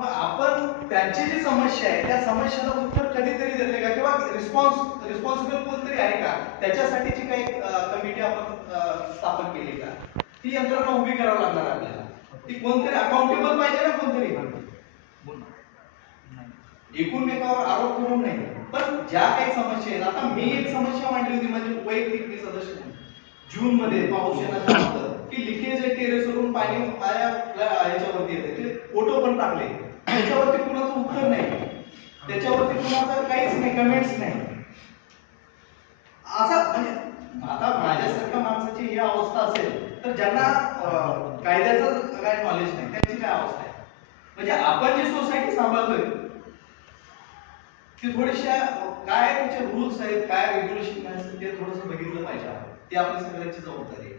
मग आपण त्यांची जी समस्या आहे त्या समस्येला उत्तर कधीतरी देते का, किंवा रिस्पॉन्सिबल कोणतरी आहे का, त्याच्यासाठीची काही कमिटी आपण स्थापन केली का, ती यंत्रणा उभी करावी लागणार आपल्याला. ती कोणतरी अकाउंटेबल पाहिजे ना, कोणतरी. एकूणमेकावर आरोप करून नाही, पण ज्या काही समस्या आहेत. आता मी एक समस्या मांडली होती म्हणजे वैयक्तिक मी सदस्य जून मध्ये पाऊस येण्याच्या अगोदर की लिकेज आहे, टेरेसवरून पाणी माझ्या ह्याच्यावरती येते, ते फोटो पण टाकले. त्याच्यावरती कुणाचं उत्तर नाही, त्याच्यावरती कुणाचं काहीच नाही, कमेंट्स नाही. असं म्हणजे आता माझ्यासारख्या माणसाची ही अवस्था असेल तर ज्यांना कायद्याचं काय नॉलेज नाही त्यांची काय अवस्था आहे. म्हणजे आपण जी सोसायटी सांभाळतोय ती थोडीशा काय त्याचे रूल्स आहेत, काय रेग्युलेशन आहेत ते थोडंसं बघितलं पाहिजे. ती आपली सगळ्यांची जबाबदारी आहे.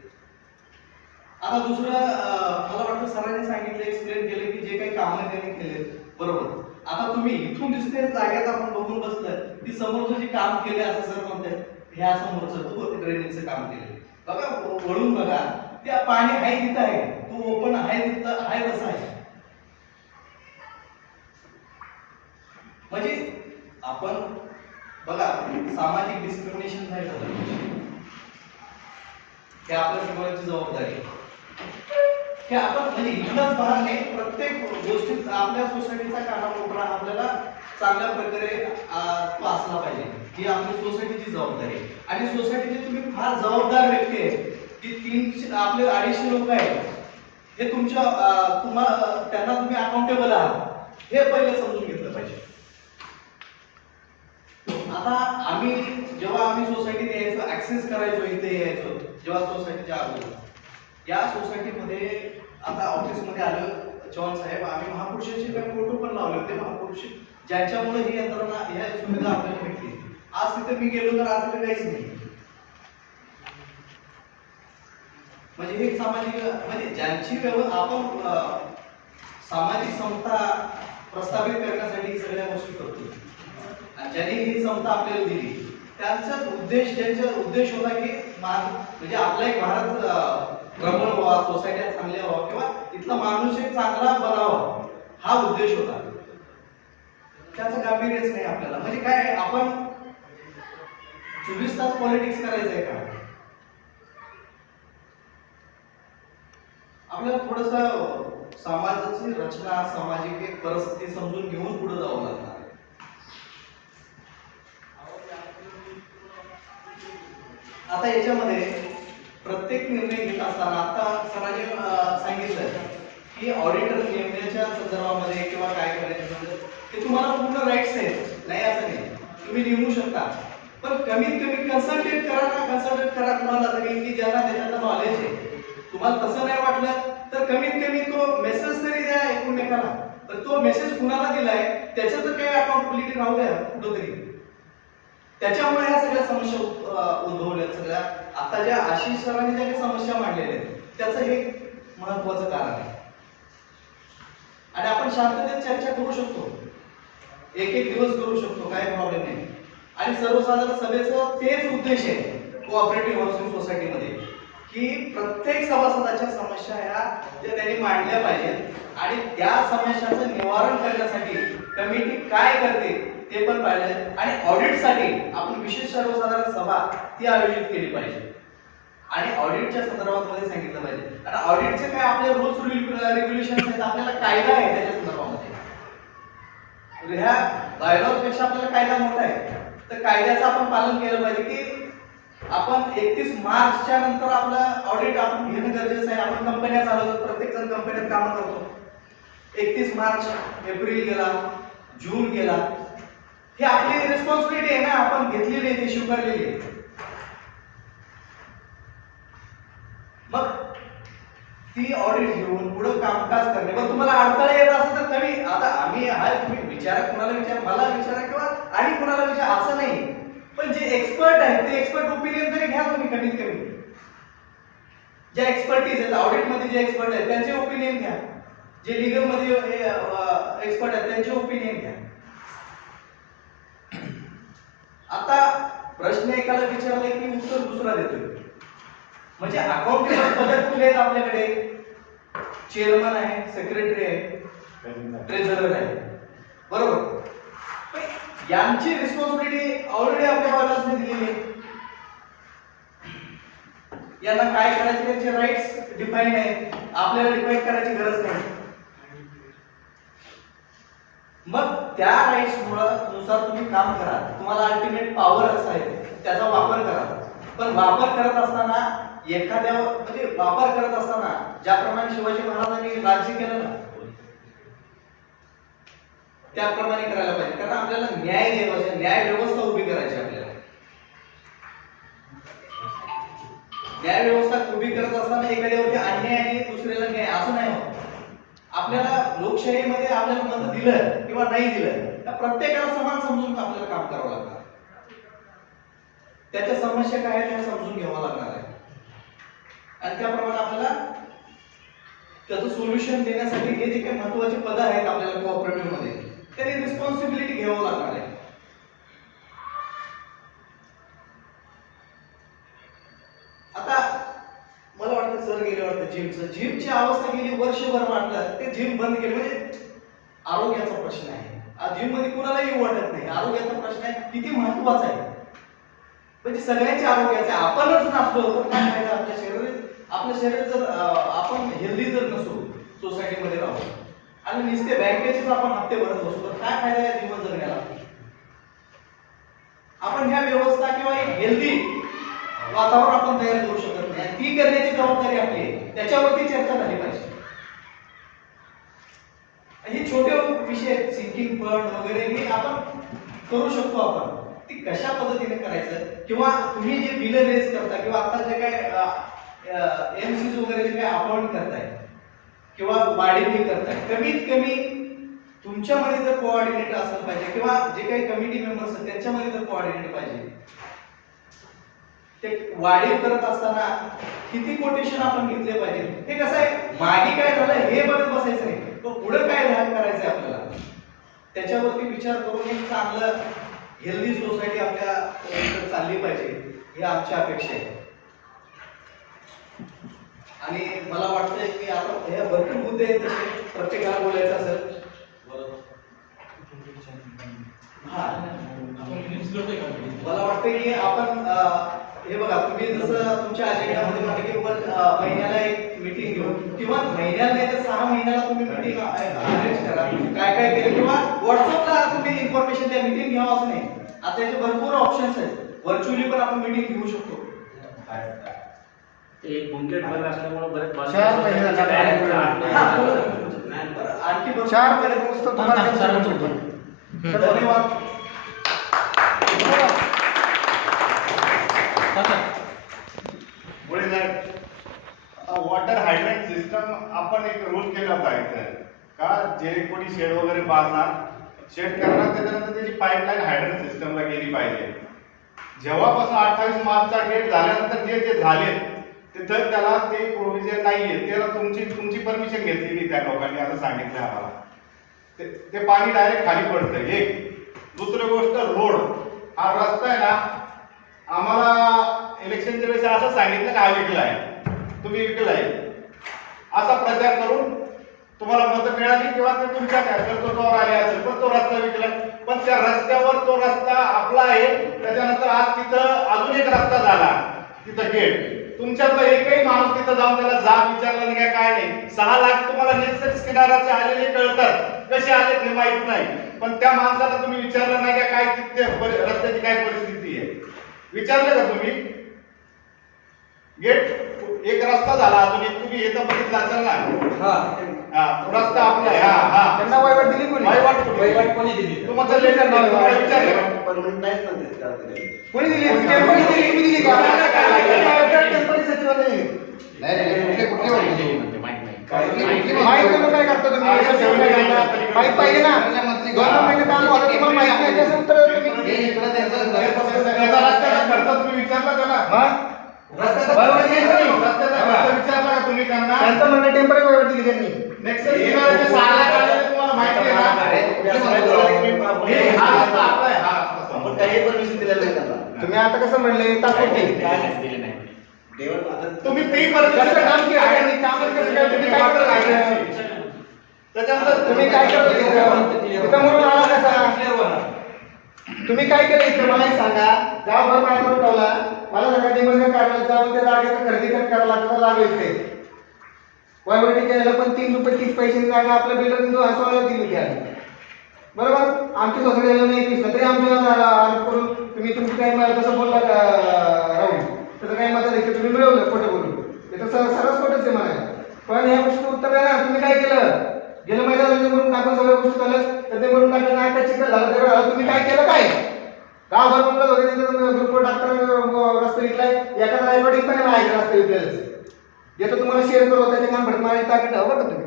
आता दुसरं मला वाटतं सरांनी सांगितलं, एक्सप्लेन केलं की जे काही कामं त्यांनी केले बरोबर. आता तुम्ही इथून दिसते जागेत आपण बघून बसलाय, ती समोरचं जे काम केले असं सर म्हणतात, ह्या समोरचं ड्रेनेजचं काम केले बघा, वळून बघा, त्या पाणी आहे तिथं आहे, तो ओपन आहे तिथं आहे तसं आहे. म्हणजे आपण बघा सामाजिक डिस्क्रिमिनेशन नाही झालं, हे आपल्या सगळ्यांची जबाबदारी आहे. की आपण म्हणजे इथलाच भाग नाही, प्रत्येक गोष्टीत आपल्या सोसायटीचा कानाकोपरा आपल्याला चांगल्या प्रकारे तो असला पाहिजे, ही आपली सोसायटीची जबाबदारी आहे. आणि सोसायटीचे तुम्ही फार जबाबदार व्यक्ती आहे की 300 आपले 250 लोक आहेत, हे तुमच्या तुम्हाला त्यांना तुम्ही अकाउंटेबल आहात, हे पहिले समजून घेतलं पाहिजे. आता जेव्हा आम्ही सोसायटीत यायचो, ऍक्सेस करायचो, इथे यायचो जेव्हा सोसायटीच्या अगोदर, या सोसायटीमध्ये आता ऑफिसमध्ये आलं चव्हाण साहेब, आम्ही महापुरुषांचे काही फोटो पण लावले होते, महापुरुष ज्यांच्यामुळे ही यंत्रणा ह्या सुविधा आपल्याला भेटली. आज तिथे मी गेलो तर आज तिथे काहीच नाही. म्हणजे हे सामाजिक म्हणजे ज्यांची आपण सामाजिक समता प्रस्थापित करण्यासाठी सगळ्या गोष्टी करतो, ज्यांनी ही समता आपल्याला दिली त्यांचाच उद्देश, त्यांचा उद्देश होता की म्हणजे आपला एक भारत प्रबळ व्हावा, सोसायट्या चांगल्या व्हावा, किंवा इथला माणूस एक चांगला बनावा, हा उद्देश होता. त्याचं गांभीर्यच नाही आपल्याला. म्हणजे काय आपण 24 तास पॉलिटिक्स करायचं आहे का? आपल्याला थोडस समाजाची रचना, सामाजिक एक परिस्थिती समजून घेऊन पुढे जावं लागणार. आता याच्यामध्ये प्रत्येक निर्णय घेत असताना आता सरांनी सांगितलं की ऑडिटर नेमण्याच्या संदर्भामध्ये किंवा काय करायचं ते तुम्हाला पूर्ण राईट्स आहेत, नाही असं नाही, तुम्ही नेमू शकता, पण कमीत कमी कन्सल्टेट करा कुणाला तरी की ज्यांना त्याच्यातलं नॉलेज आहे. तुम्हाला तसं नाही वाटलं तर कमीत कमी तो मेसेज तरी द्या एकमेकाला. तर तो मेसेज कुणाला दिलाय त्याचं तर काही अकाउंटेबिलिटी राहू द्या कुठंतरी. त्याच्यामुळे ह्या सगळ्या समस्या उद्भवल्या सगळ्या. आता ज्या आशिष सरांनी ज्या काही समस्या मांडलेल्या आहेत त्याचं हे महत्वाचं कारण आहे. आणि आपण शांततेत चर्चा करू शकतो, एक दिवस करू शकतो, काही प्रॉब्लेम नाही. आणि सर्वसाधारण सभेचं तेच उद्देश आहे कोऑपरेटिव्ह हाऊसिंग सोसायटीमध्ये की प्रत्येक सभासदाच्या समस्या ह्या त्यांनी मांडल्या पाहिजेत आणि त्या समस्याचं निवारण करण्यासाठी कमिटी काय करते ते पण पाहिजे. आणि ऑडिटसाठी आपण विशेष सर्वसाधारण सभा ती आयोजित केली पाहिजे आणि ऑडिटच्या संदर्भामध्ये सांगितलं पाहिजे. आणि ऑडिटचे काय आपले रूल्स रेग्युलेशन्स आहेत, आपल्याला कायदा आहे त्याच्या संदर्भामध्ये. ह्या बायलॉज पेक्षा आपल्याला कायदा मोठा आहे, तर कायद्याचं आपण पालन केलं पाहिजे की आपण 31 मार्चच्या नंतर आपलं ऑडिट आपण घेणं गरजेचं आहे. आपण कंपन्या चालवतो, प्रत्येक जण कंपन्यात कामं करतो. 31 मार्च, एप्रिल गेला, जून गेला, ही आपली रिस्पॉन्सिबिलिटी आहे ना, आपण घेतलेली आहे, ती स्वीकारलेली आहे. मग ती ऑडिट घेऊन पुढे कामकाज करणे. मग तुम्हाला अडथळे येत असेल तर कमी, आता आम्ही आहे, तुम्ही विचारा, कुणाला विचारा, मला विचारा किंवा आणि कुणाला विचारा असं नाही, पण जे एक्सपर्ट आहेत ते एक्सपर्ट ओपिनियन तरी घ्या तुम्ही कमीत कमी. ज्या एक्सपर्टीज आहेत ऑडिट मध्ये, जे एक्सपर्ट आहेत त्यांचे ओपिनियन घ्या, जे लीगल मध्ये एक्सपर्ट आहेत त्यांचे ओपिनियन घ्या. आता प्रश्न एकाला विचारले की उत्तर दुसरा देतोय, म्हणजे अकाउंटेबल पद्धत कुठले आहेत आपल्याकडे? चेअरमन आहे, सेक्रेटरी आहे, ट्रेझरर आहे, बरोबर. यांची रिस्पॉन्सिबिलिटी ऑलरेडी आपल्या बायलॉजने दिलेली आहे. यांना काय करायचे त्यांचे राईट्स डिफाईन आहेत, आपल्याला डिफाईन करायची गरज नाही. मग त्या राईट्स नुसार तुम्ही काम करा. तुम्हाला अल्टिमेट पॉवर असा आहे त्याचा वापर करा. पण वापर करत असताना एखाद्या म्हणजे वापर करत असताना ज्याप्रमाणे शिवाजी महाराजांनी राज्य केलं ना त्याप्रमाणे करायला पाहिजे. कारण आपल्याला न्याय द्यायचा, न्याय व्यवस्था उभी करायची. आपल्याला न्याय व्यवस्था उभी करत असताना एखाद्यावरती अन्याय आणि दुसऱ्याला न्याय असं नाही होत. आपल्याला लोकशाहीमध्ये आपल्याला मत दिलं किंवा नाही दिलं तर प्रत्येकाला समान समजून आपल्याला काम करावं लागणार. त्याच्या समस्या काय आहेत त्या समजून घ्यावं लागणार आहे आणि त्याप्रमाणे आपल्याला त्याचं सोल्युशन देण्यासाठी हे जे काही महत्त्वाचे पद आहेत आपल्याला कोऑपरेटिव्ह मध्ये त्याची रिस्पॉन्सिबिलिटी घ्यावं लागणार आहे. आता मला वाटतं सर गेले वाटतं जिमची अवस्था गेली वर्षभर वाटलं ते जिम बंद केले. म्हणजे आरोग्याचा प्रश्न आहे. आज जिम मध्ये कुणालाही वाटत नाही. आरोग्याचा प्रश्न आहे किती महत्त्वाचा आहे. म्हणजे सगळ्यांच्या आरोग्याचे आपणच नसलो तर काय फायदा आपल्या शरीर जर आपण हेल्दी जर नसू सोसायटीमध्ये राहू आणि नुसते बँकेचेच आपण हप्ते भरत बसू तर काय फायदा या जीवन जगण्याला. आपण ह्या व्यवस्था किंवा एक हेल्दी वातावरण आपण तयार करू शकत नाही. ती करण्याची जबाबदारी आपली आहे. त्याच्यावरती चर्चा झाली पाहिजे. हे छोटे विषय सिंकिंग फंड वगैरे हे आपण करू शकतो. आपण ती कशा पद्धतीने करायचं किंवा तुम्ही जे बिल रेज करता किंवा आता जे काय एमसीज वगैरे जे काय अपॉइंट करताय किंवा वाढीव करताय कमीत कमी तुमच्यामध्ये जर कोऑर्डिनेटर असलं पाहिजे किंवा जे काही कमिटी मेंबर्स आहेत त्यांच्यामध्ये जर कोऑर्डिनेटर पाहिजे. ते वाढीव करत असताना किती कोटेशन आपण घेतले पाहिजे. हे कसं आहे मागे काय झालं हे बघत बसायचं नाही. तो पुढे काय ध्यान करायचंय आपल्याला त्याच्यावरती विचार करून एक चांगलं हेल्दी सोसायटी आपल्या चालली पाहिजे ही आमची अपेक्षा आहे. आणि मला वाटतंय की आता हे भरपूर मुद्दे आहेत तसे प्रत्येकाला बोलायचं असेल. मला वाटतं की आपण हे बघा तुम्ही जसं तुमच्या अजेंडामध्ये म्हटलं की महिन्याला एक मीटिंग घेऊ किंवा महिन्याला नाही तर 6 महिन्याला तुम्ही मीटिंग अरेंज करा. काय काय केलं किंवा व्हॉट्सअपला तुम्ही इन्फॉर्मेशन द्या. मीटिंग घ्यावं असं नाही. आता याचे भरपूर ऑप्शन्स आहेत. व्हर्च्युअली पण आपण मीटिंग घेऊ शकतो. एक बुंकेट वर असल्यामुळे बरेच 4 महिन्याचा आणखी 4 महिन्यात तुम्हाला धन्यवाद. पुढे जर वॉटर हायड्रेंट सिस्टम आपण एक रूल केला पाहिजे का जे कोणी शेड वगैरे बांधणार शेड करणार त्याच्यानंतर त्याची पाईपलाईन हायड्रेंट सिस्टमला गेली पाहिजे. जेव्हापासून 28 मार्चचा डेट झाल्यानंतर जे जे झाले तिथं त्याला ते प्रोव्हिजन नाहीये. त्याला तुमची परमिशन घेतलेली त्या लोकांनी असं सांगितलं आम्हाला. ते पाणी डायरेक्ट खाली पडतं. एक दुसरी गोष्ट रोड हा रस्ता आहे ना आम्हाला इलेक्शनच्या वेळेस असं सांगितलं का हा विकलाय तुम्ही विकलाय असा प्रचार करून तुम्हाला मतं मिळाली किंवा ते तुमच्या कर्तृत्वावर आले असेल पण तो रस्ता विकलाय. पण त्या रस्त्यावर तो रस्ता आपला आहे. त्याच्यानंतर आज तिथं अजून एक रस्ता झाला तिथं गेट. तुमच्यातला एकही माणूस तिथं जाऊन त्याला जाब विचारला नाही काय नाही. 6 लाख तुम्हाला नेक्सस किनाराचे आलेले कळतात कसे आले हे माहित नाही. पण त्या माणसाला तुम्ही विचारलं नाही का काय तिथे रस्त्याची काय परिस्थिती आहे विचारलं का तुम्ही. गेट एक रस्ता झाला अजून एक तुम्ही येतं बघितलं असेल ना रस्ता आपला आहे. हा त्यांना वहिवाट दिली कोणी? वहिवाट कोणी दिली तुम्हाला लेटर विचारलं कोणी दिली? टेम्पररी दिली तुम्ही दिली का? टेम्पररी सचिवालय नाही माहित नाही काय करता तुम्ही माहित पाहिजे ना. 2 महिने काम झालं तुम्हाला माहित नाही त्याचं उत्तर तुम्ही तुम्ही विचारलं का ना विचारला का तुम्ही त्यांना त्यांचं म्हणणं टेम्पररी वहिवाट दिली त्यांनी. नेक्सस किनाऱ्याचे 6 लाख आलेले तुम्हाला माहिती आहे ना. हा रस्ता आपला आहे. हा आपण काही परमिशन दिलेलं नाही त्यांना. तुम्ही आता कसं म्हणले तात्पुरती तुम्ही ते कसं काम केलं आणि कामात कसं काय तुम्ही काय करत आहे? त्याच्यानंतर तुम्ही काय करत इथं म्हणून आला कसा? तुम्ही काय केलं इथं मला एक सांगा. गावभर माझा उठवला, मला सगळ्या दिवसभर काढला, जाऊन त्या जागेचं खरेदी करायला लागतं, लागायचे वैवटी केलेलं पण 3 रुपये 30 पैसे जागा आपल्या बिल्डर हसवायला दिली होती आधी. बरोबर. आमची सोसायटी झालं नाही 20 तरी आमच्या आरोप करून तुम्ही तुमची काही तसं बोलला राहून त्याचं काही मदत आहे तुम्ही मिळवलं खोटं बोलून ते तर सरस खोटंच आहे म्हणायला. पण ह्या गोष्टी उत्तर आहे ना. तुम्ही काय केलं? गेलं महिन्यात म्हणून टाकून सगळ्या गोष्टी झालं तर ते म्हणून टाकलं नाटक चिकट झालं तेवढं झालं. तुम्ही काय केलं? काय गावभर म्हणलं होते तिथं ग्रुपवर डॉक्टर रस्ता विकलाय एखादा रेकॉर्डिंग पण आहे रस्ता विकलेलं जे तर तुम्हाला शेअर करू त्याच्या काम भरत मारायला टाकत हवं का तुम्ही?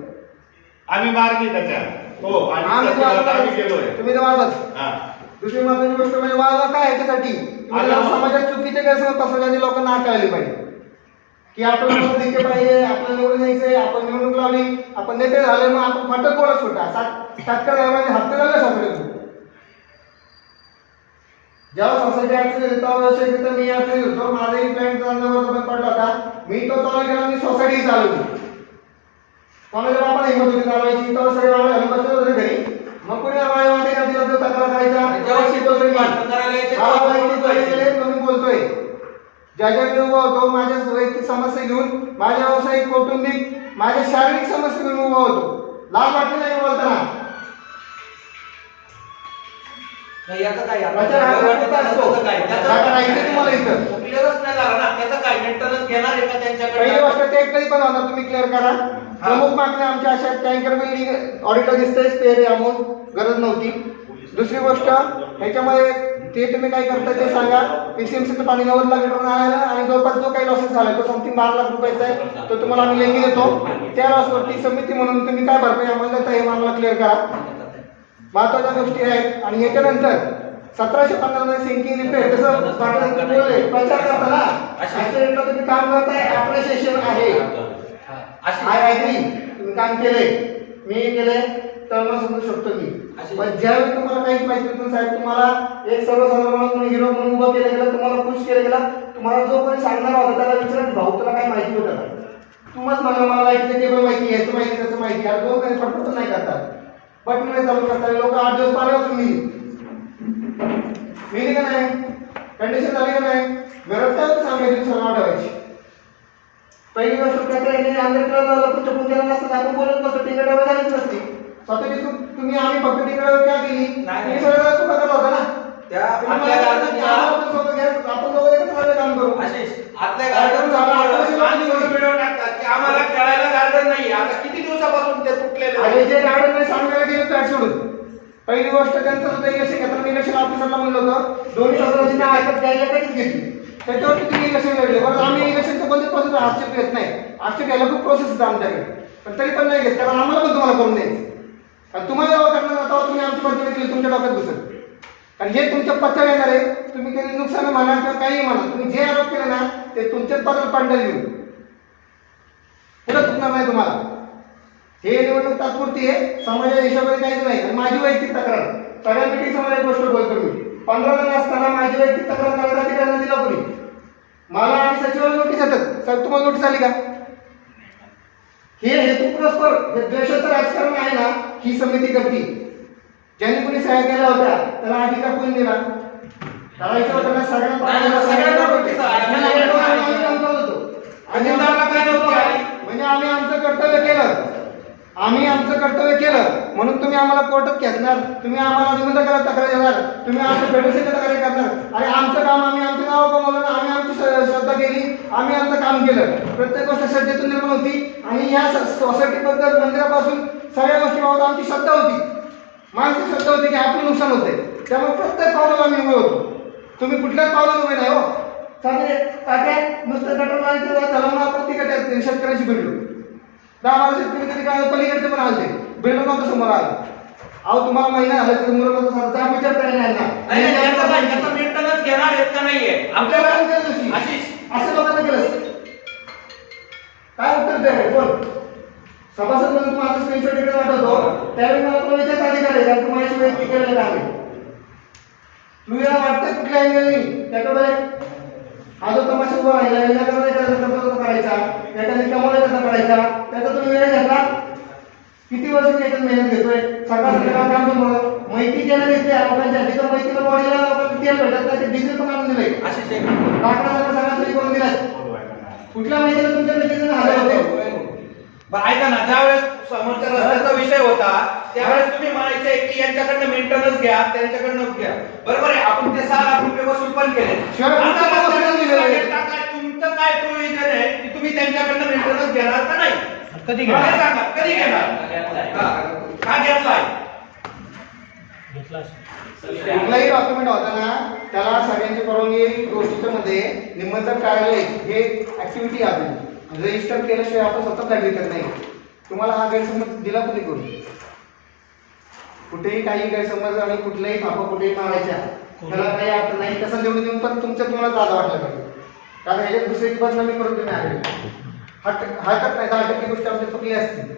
आम्ही मारली त्याच्या हो आम्ही आम्ही गेलोय. तुम्ही तर वाजत. हा. दुसरी महत्वाची गोष्ट म्हणजे वाजवा काय याच्यासाठी समाजात चुकीचे गैरसमज पसरण्याची लोकांना आठवली पाहिजे की आपण मत दिले पाहिजे, आपल्याला निवडून यायचंय, आपण निवडणूक लावली, आपण नेते झाले, मग आपण फटक बोलत सुटा तात्काळ हप्ते झाले सोसायटी. जेव्हा सोसायटी अडचणी तेव्हा व्यवसाय घेतो मी अडचणी होतो. माझाही प्लॅन बंद पडला होता. मी तो चालू केला, मी सोसायटी चालवली. कोणाच्या बापाला हिंमत होती चालवायची तेव्हा सगळे वाढले बसले होते घरी. मग कोणी माझ्या वाटे का दिला तो तक्रार करायचा जेव्हा शिकवतोय मी बोलतोय ज्याच्या मी उभा होतो माझ्या वैयक्तिक समस्या घेऊन, माझ्या व्यावसायिक कौटुंबिक माझ्या शारीरिक समस्या घेऊन उभा होतो. लाज वाटली नाही बोलताना. याचं काय तुम्हाला इथं क्लिअरच नाही झाला ना. त्याचं काय मेंटेनन्स घेणार आहे का त्यांच्याकडे? पहिली गोष्ट ते कधी पण होणार तुम्ही क्लिअर करा. प्रमुख मागण्या आमच्या अशा टँकर बिल्डिंग ऑडिटर दिसतंय स्पेअर अमाऊंट गरज नव्हती. दुसरी गोष्ट ह्याच्यामध्ये ते तुम्ही काय करता ते सांगा. पीसीएमसीचं पाणी 90 लाख लिटर आलं आणि जवळपास जो काही लॉसेस झाला तो समथिंग 12 लाख रुपयाचा आहे तो तुम्हाला आम्ही लेखी देतो. त्या लॉसवरती समिती म्हणून तुम्ही काय भरपाई आम्हाला देता हे आम्हाला क्लिअर करा. महत्वाच्या गोष्टी आहेत. आणि याच्यानंतर 1750 मध्ये सिंकिंग रिपेअर तसं बोलले प्रचार करताना अशा तुम्ही काम करताय अप्रिशिएशन आहे. आय ऍग्री तुम्ही काम केलंय मी केलंय तर मला समजू शकतो मी. पण ज्यावेळी तुम्हाला काही माहिती नसेल साहेब तुम्हाला एक सर्वसाधारण म्हणून हिरो म्हणून उभं केलं गेलं, तुम्हाला पुश केलं गेलं, तुम्हाला जो कोणी सांगणार होता त्याला विचारा भाऊ तुला काय माहिती होतं का? तुम्हाला म्हणलं मला माहिती टेबल माहिती याचं माहिती त्याचं माहिती यार दोन काही पटपट नाही करतात. बटन चालू करतात लोक 8 दिवस पाहिलं तुम्ही मिळली का नाही कंडिशन झाली का नाही गरज काय सांगायची सगळं वाढवायची. पहिली गोष्ट प्रकारे अंधेरीला चुकून केलं नसतं आपण बोलत नसतो टिकट झालीच नसती. स्वतःची चूक तुम्ही आम्ही फक्त टिकट काय केली तुम्ही सगळ्याला चुका करत होता ना. आपण दोघं एकत्र काम करू आपल्या गार्डन आम्हाला खेळायला गार्डन नाही. आता किती दिवसापासून ते तुटलेले आणि जे गार्डन नाही सांगायला गेलं फ्लॅट सोडून. पहिली गोष्ट त्यांचं होतं इलेक्शन घेताना इलेक्शन ऑफिसरला म्हणलं होतं दोन्ही सदस्यांची नाव ऐकत द्यायला कधीच घेतली त्याच्यावरती तुम्ही इलेक्शन लढले. बरं आम्ही इलेक्शनचं कोणत्याच प्रोसेस आक्षेप घेत नाही. आक्षेप घ्यायला खूप प्रोसेस होता आमच्याकडे पण तरी पण नाही घेत कारण आम्हाला पण तुम्हाला करून द्यायचं. आणि तुम्हाला जेव्हा करणार तेव्हा तुम्ही आमची पंचायत केली तुमच्या डोक्यात बसत आणि हे तुमच्या पत्त्यावर येणार आहे. तुम्ही कधी नुकसान म्हणा किंवा काही म्हणा तुम्ही जे आरोप केले ना ते तुमच्याच पत्रात पांढर येऊन पुढे चुकणार नाही तुम्हाला. हे निवडणूक तात्पुरती आहे समाजाच्या हिशोबाने काहीच नाही. आणि माझी वैयक्तिक तक्रार सगळ्या मीटिंग समोर एक गोष्ट बोलतो मी 15 जण असताना माझी वैयक्तिक तक्रार करायसाठी त्यांना दिला कोणी मला आणि सचिवाला नोटीस येतात साहेब तुम्हाला नोटीस आली का? हे हेतुपुरस्पर हे द्वेषाचं राजकारण आहे ना ही समिती करते. ज्यांनी कोणी सह्या केल्या होत्या त्याला अधिकार कोणी दिला करायचं होतं ना सगळ्यांना म्हणजे आम्ही आमचं कर्तव्य केलं. आम्ही आमचं कर्तव्य केलं म्हणून तुम्ही आम्हाला कोर्टात खेचणार तुम्ही आम्हाला निबंध करायला तक्रार देणार तुम्ही आमच्या फेडरेशनच्या तक्रारी करणार. आणि आमचं काम आम्ही आमचं नाव कमवलं आम्ही आमची श्रद्धा केली आम्ही आमचं काम केलं. प्रत्येक गोष्ट श्रद्धेतून निर्माण होती आणि ह्या सोसायटीबद्दल मंदिरापासून सगळ्या गोष्टीबाबत आमची श्रद्धा होती मानसिक श्रद्धा होती की आपलं नुकसान होतंय त्यामुळे प्रत्येक पावलाला आम्ही उभे होतो. तुम्ही कुठल्याच पावलाला उभे नाही हो. चांगले काय नुसतं गटर लावायचं चला आपण तिकडे शेतकऱ्यांशी भेटलो 10 वर्ष शेतकरी कधी काय पलीकडचे पण आले बिल्डर नव्हतं समोर आलं. अहो तुम्हाला महिना झाला तरी मुलं विचार करायला मेंटेनन्स घेणार आहेत का नाहीये आपल्याला असं लोकांना केलं काय उत्तर द्या बोल सभासद म्हणून तुम्हाला स्क्रीनशॉट इकडे वाटवतो त्यावेळी मला तुला विचार अधिकार आहे कारण तुम्हाला वैयक्तिक केलेलं आहे तुला वाटतं कुठल्या अँगलनी त्याकडे हा जो तमाशा उभा राहिला विनाकारण एखादा खर्च करायचा, एखादी कमाला कसा करायचा, त्याचा तुम्ही वेळ घेतला. किती वर्ष मी याच्यात मेहनत घेतोय, सकाळ संध्याकाळ काम करतो, माहिती केलं घेतली लोकांच्या आधी, तर माहितीला बॉडीला लोकांना तेल भेटत नाही, ते डिझेल पण आणून दिलंय. आशिष एक लाकडाचा सगळा सोयी करून दिलाय. कुठल्या माहितीला तुमच्याकडे डिझेल हजर होते? बरं ऐका ना, ज्यावेळेस समोरच्या रस्त्याचा विषय होता त्यावेळेस तुम्ही म्हणायचे की यांच्याकडनं मेंटेनन्स घ्या, त्यांच्याकडनं घ्या. बरोबर आहे, आपण ते 6 लाख रुपये वसूल पण केले. शिवाय आता पुढचं पण वसूल रस्त्याचा केलेलं आहे. विषय काय, तुमचं काय प्रोव्हिजन आहे की तुम्ही त्यांच्याकडनं मेंटेनन्स घेणार का नाही? कधी हे सांगा, कधी घेणार? हा, का घेतलाय? कुठलाही डॉक्युमेंट होताना त्याला सगळ्यांची परवानगी गोष्टीच्या मध्ये निबंधक कार्यालय हे ऍक्टिव्हिटी आहे, रजिस्टर केल्याशिवाय आपण स्वतः काढली विकत नाही. तुम्हाला हा गैरसमज दिला कुठे करून? कुठेही काही गैरसमज आणि कुठल्याही थापा कुठेही मारायच्या त्याला काही अर्थ नाही. तसं निवडून येऊन पण तुमच्या तुम्हाला दादा वाटलं पाहिजे, कारण ह्याच्यात दुसरी बदनामी करून तुम्ही आले. हरकत नाही, 10% गोष्टी आमच्या चुकल्या असतील,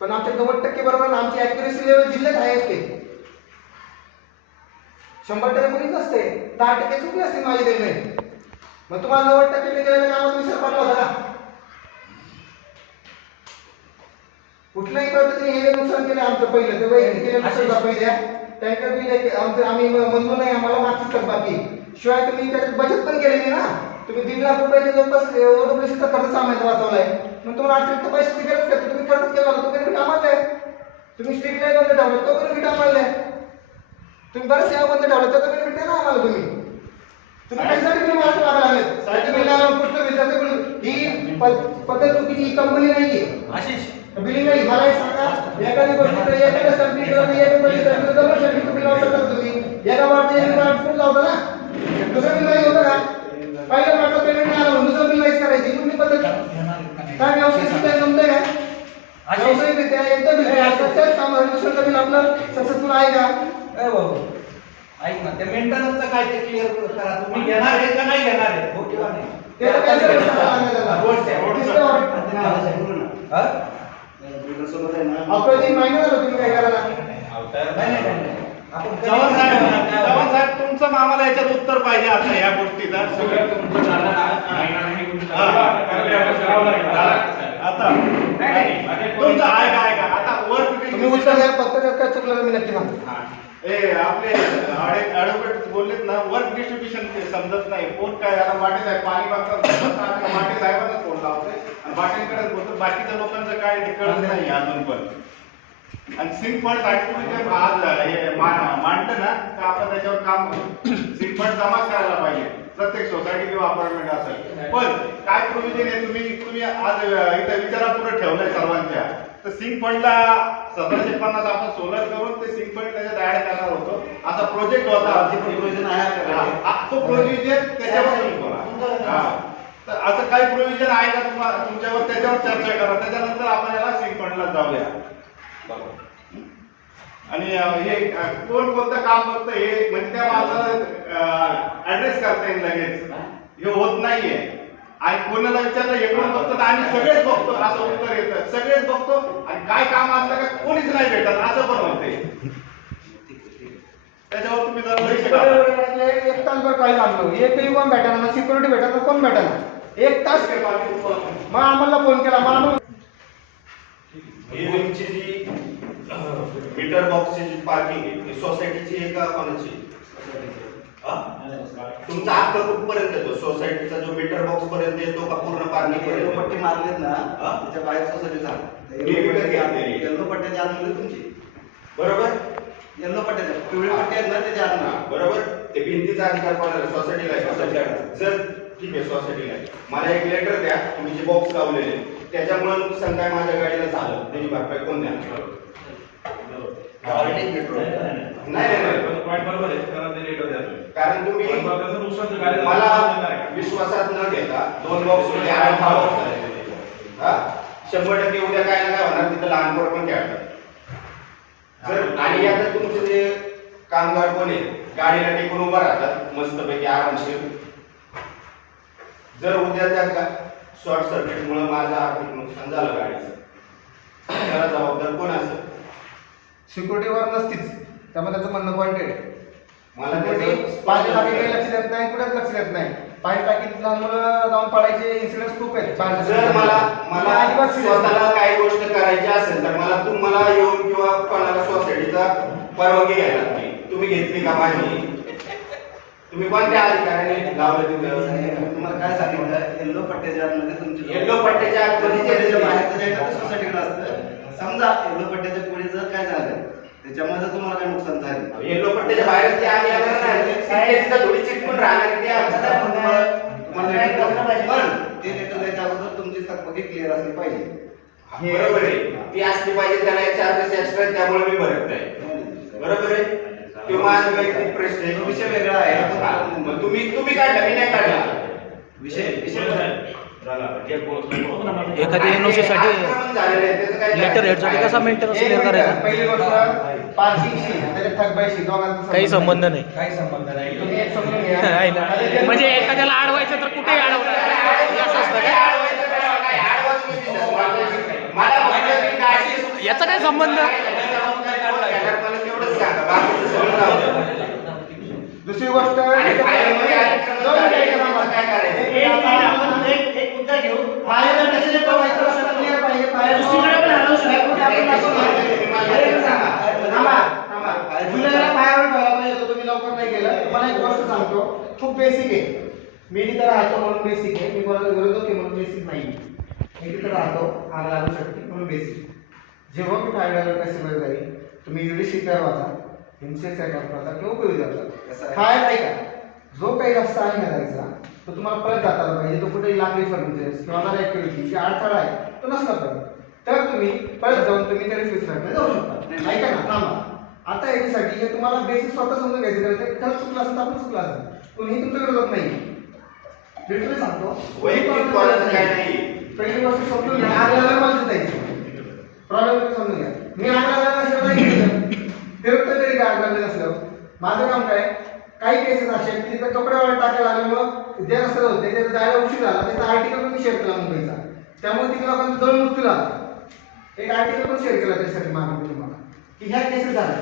पण आमच्या 90% बरोबर आमची ऍक्युरेसी लेवल जिल्ह्यात आहे ते 100% मुलीच नसते, 10% चुकले असते माझी निर्णय. मग तुम्हाला 90% मी केलेल्या कामात विसर पडला होता का? कुठल्याही पद्धतीने हे नुकसान केलं आमचं पहिलं ते वैयक्तिक केलं नुकसान भरपाई द्या. टँकर बिल आमचं आम्ही म्हणलो नाही, आम्हाला मागचीच कर बाकी. शिवाय तुम्ही त्याच्यात बचत पण केलेली ना, तुम्ही 1.5 लाख रुपयाचे जवळपास ओडब्ल्यूसीचा खर्च सामायचा वाचवलाय. मग तुम्हाला अतिरिक्त पैशाची गरज का? तुम्ही खर्च केला होता, तो पण कामाला आहे. तुम्ही स्ट्रीट लाईट बंद ठेवलं, तो पण कामाला आहे. तुम्ही बरं सेवा बंद ठेवलं, त्याचं पण भेटते ना आम्हाला. तुम्ही कशासाठी बिल मारायला लागला लागले? त्याचं बिल आलं पुढचं बिल, त्याचं बिल. ही पद्धत चुकीची, ही कंपनी नाहीये. आशिष बिलिंग नाही. मला एक सांगा, एखादी गोष्ट एखाद्या स्टॅम्पिंग करून एका स्टॅम्पिंग डबल स्टॅम्पिंग बिल लावू शकता तुम्ही. एका वाटते एक वाट लावता ना, दुसरं बिल नाही होतं का? पहिल्या वाटलं पेमेंट नाही आलं म्हणून दुसरं बिल नाहीच करायची, कुठली पद्धत? काय व्यवसाय सुद्धा जमतंय का? व्यावसायिकरित्या एकदा बिल त्याच कामासाठी दुसरं बिल आपलं सक्सेसफुल आहे का? ए बाबू, ऐक ना, त्या मेंटेनन्सचं काय ते क्लिअर करा. तुम्ही घेणार आहे का नाही घेणार आहे? हो किंवा नाही? ते तर cancel करावं लागेल त्याला. रोडचं. हा? अपराधी माहिती झालं तुम्ही काय करायला? नाही. आपण कधी- चव्हाण साहेब तुमचं आम्हाला याच्यात उत्तर पाहिजे आता या गोष्टीचा. आता तुमचं आहे काय का आता तुम्ही उत्तर द्या, फक्त काय चुकलं मी नक्की सांगतो. आपले ऍडव्होकेट बोललेत ना, वर्क डिस्ट्रीब्युशन समजत नाही. कोण काय याला वाटेत आहे, पाणी मागतात वाटे साहेबांना फोन लावतोय आणि वाटेकडे बोलतो. बाकीच्या लोकांचं काय ते कळत नाही अजून पण. आणि सिंक फंड साठी तुम्ही जे आज हे मांडलं ना, तर आपण त्याच्यावर काम सिंक फंड जमाच करायला पाहिजे प्रत्येक सोसायटी किंवा अपार्टमेंट असेल. पण काय प्रोव्हिजन आहे तुम्ही आज इथं विचारापुढे ठेवलंय सर्वांच्या. तर सिंक फंडला 1750 आपण सोलर करून ते सिंक फंड त्याच्यात ऍड करणार होतो, असा प्रोजेक्ट होता. प्रोव्हिजन आहे तो प्रोव्हिजन त्याच्यावर तर असं काही प्रोव्हिजन आहे का तुमच्यावर? त्याच्यावर चर्चा करा, त्याच्यानंतर आपण याला सिंक फंडला जाऊया. आणि हे कोण कोणतं काम करतं हे म्हणजे त्या माणसाला ऍड्रेस करता येईल लगेच. हे होत नाहीये. आणि कोणाला विचारलं हे कोण बघतो, आणि सगळेच बघतो असं उत्तर येतं. सगळेच बघतो आणि काय काम असलं का कोणीच नाही भेटत असं पण होते. त्याच्यावर तुम्ही जर लक्ष घाला. एक तासभर काय लागलो, एकही कोण भेटायला ना, सिक्युरिटी भेटायला कोण भेटायला? 1 तास मग आम्हाला फोन केला. मला ही तुमची जी मीटर बॉक्सची जी पार्किंग आहे ती सोसायटीची आहे का कोणाची? तुमचा हक्क कुठपर्यंत येतो? सोसायटीचा जो मीटर बॉक्स पर्यंत येतो का पूर्ण पार्किंग येल्लो पर्यंत? पट्टी मारलेत ना, त्याच्या बाहेर सोसायटीचा येल्लो पट्ट्याच्या आतमध्ये तुमची. बरोबर, येल्लो पट्ट्याच्या पिवळी पट्टी आहेत ना त्याच्या आतमध्ये. बरोबर. ते भिंतीचा अधिकार कोणाला? सोसायटीला आहे. सोसायटीला जर ठीक आहे सोसायटीला आहे. मला एक लेटर द्या, तुम्ही जे बॉक्स लावलेले त्याच्यामुळे नुकसान काय माझ्या गाडीला झालं त्याची भरपाई कोण द्या? कारण तुम्ही मला विश्वासात न घेता 2 बॉक्स मध्ये 8 बॉक्स 100% उद्या काय ना काय होणार, तिथं लहान पोरं पण खेळतात. जर आणि आता तुमचे जे कामगार कोण आहे गाडीला टेकून उभा राहतात मस्तपैकी आरामशीर. जर उद्या त्या शॉर्ट सर्किट मुळे माझं आर्थिक नुकसान झालं गाडीचं, त्याला जबाबदार कोण असेल? सिक्युरिटीवर नसतीच, त्यामुळे त्याचं म्हणणं पॉइंटेड. मला लक्ष देत नाही, कुठेच लक्ष देत नाही. पाईप टाकीत लहान मुलं जाऊन पडायचे इन्सिडेंट खूप आहेत जर मला अजिबात serious नाही. स्वतःला काही गोष्ट करायची असेल तर मला तुम्हाला येऊन किंवा कोणाला सोसायटीचा परवानगी घ्यायला लागते. तुम्ही घेतली का माझी? तुम्ही कोणत्या अधिकाऱ्याने लावलं तिथं? तुम्हाला काय सांगितलं येल्लो पट्ट्याच्या आतमध्ये तुमची येल्लो पट्ट्याच्या आतमध्ये जे त्याच्या बाहेरचं जे आहे ना ते सोसायटीकडे असतं. समजा येल्लो पट्ट्याच्या पुढे जर काय झालं त्याच्यामुळे जर तुम्हाला काय नुकसान झालं येल्लो पट्ट्याच्या बाहेर ते आम्ही येणार नाही. तिथं थोडी चिटकून राहणार ते आमचं. पण ते लेटर द्यायच्या अगोदर तुमची थकबाकी क्लिअर असली पाहिजे. बरोबर आहे. ती असली पाहिजे त्याला एक चार्जेस एक्स्ट्रा त्यामुळे मी भरत नाही. बरोबर आहे. तो माझा वैयक्तिक प्रश्न आहे. तो विषय वेगळा आहे. हा, मग तुम्ही काढला, मी नाही काढला. विषय एखाद्या NOC साठी लेटर हेडसाठी कसा मेंटेनन्स क्लिअर करायचा? पहिली गोष्ट पार्किंगशी त्याच्या थकबाईशी दोघांचा काही संबंध नाही. काही संबंध नाही. तुम्ही एक समजून घ्या. आहे ना? म्हणजे एखाद्याला अडवायचं तर कुठेही अडवणार हे असं असतं का? याचा काय संबंध? दुसरी गोष्ट तुम्ही लवकर नाही केलं. मला एक गोष्ट सांगतो खूप बेसिक आहे. मी तिथं राहतो म्हणून बेसिक आहे. मी कोणाला गरज होती म्हणून बेसिक नाही. मी तिथं राहतो आग लागू शकते म्हणून बेसिक. जेव्हा मी फायर कॅसेबल जाईल तुम्ही युडी शिकार वाचा इन्सेस वाचा किंवा उपयोगी जातात. फायर नाही का जो काही रस्ता आहे घालायचा तो तुम्हाला परत जाताला पाहिजे. तो कुठेही लागली फर्निचर किंवा अदर ऍक्टिव्हिटी जी अडथळा आहे तो नसला पाहिजे. तर तुम्ही परत जाऊन तुम्ही त्या रिफ्रिजरेटरमध्ये जाऊ शकता. ऐका ना थांबा. आता याच्यासाठी हे तुम्हाला बेसिक स्वतः समजून घ्यायचं तर खरंच चुकलं असतं आपण चुकलं असतं. कोणी तुमच्या विरोधात नाही. लिटरली सांगतो वैयक्तिक कोणाचं काय नाही. पहिली गोष्ट समजून घ्या. आग लागल्यावर मला जायचं प्रॉब्लेम समजून घ्या. मी आग लागल्यावर नसल्यावर नाही केलं फिरतो तरी काय आग लागलं नसल्यावर माझं काम काय. काही केसेस असे आहेत की तिथं कपड्यावर टाकायला लागल्यामुळं जे रस्ते होते त्याचा जायला उशीर झाला. त्याचा आर्टिकल पण शेअर केला मुंबईचा त्यामुळे तिथे लोकांचा जळून मृत्यू झाला. एक आर्टिकल पण शेअर केला त्यासाठी मागे तुम्हाला की ह्या केसेस झाल्या.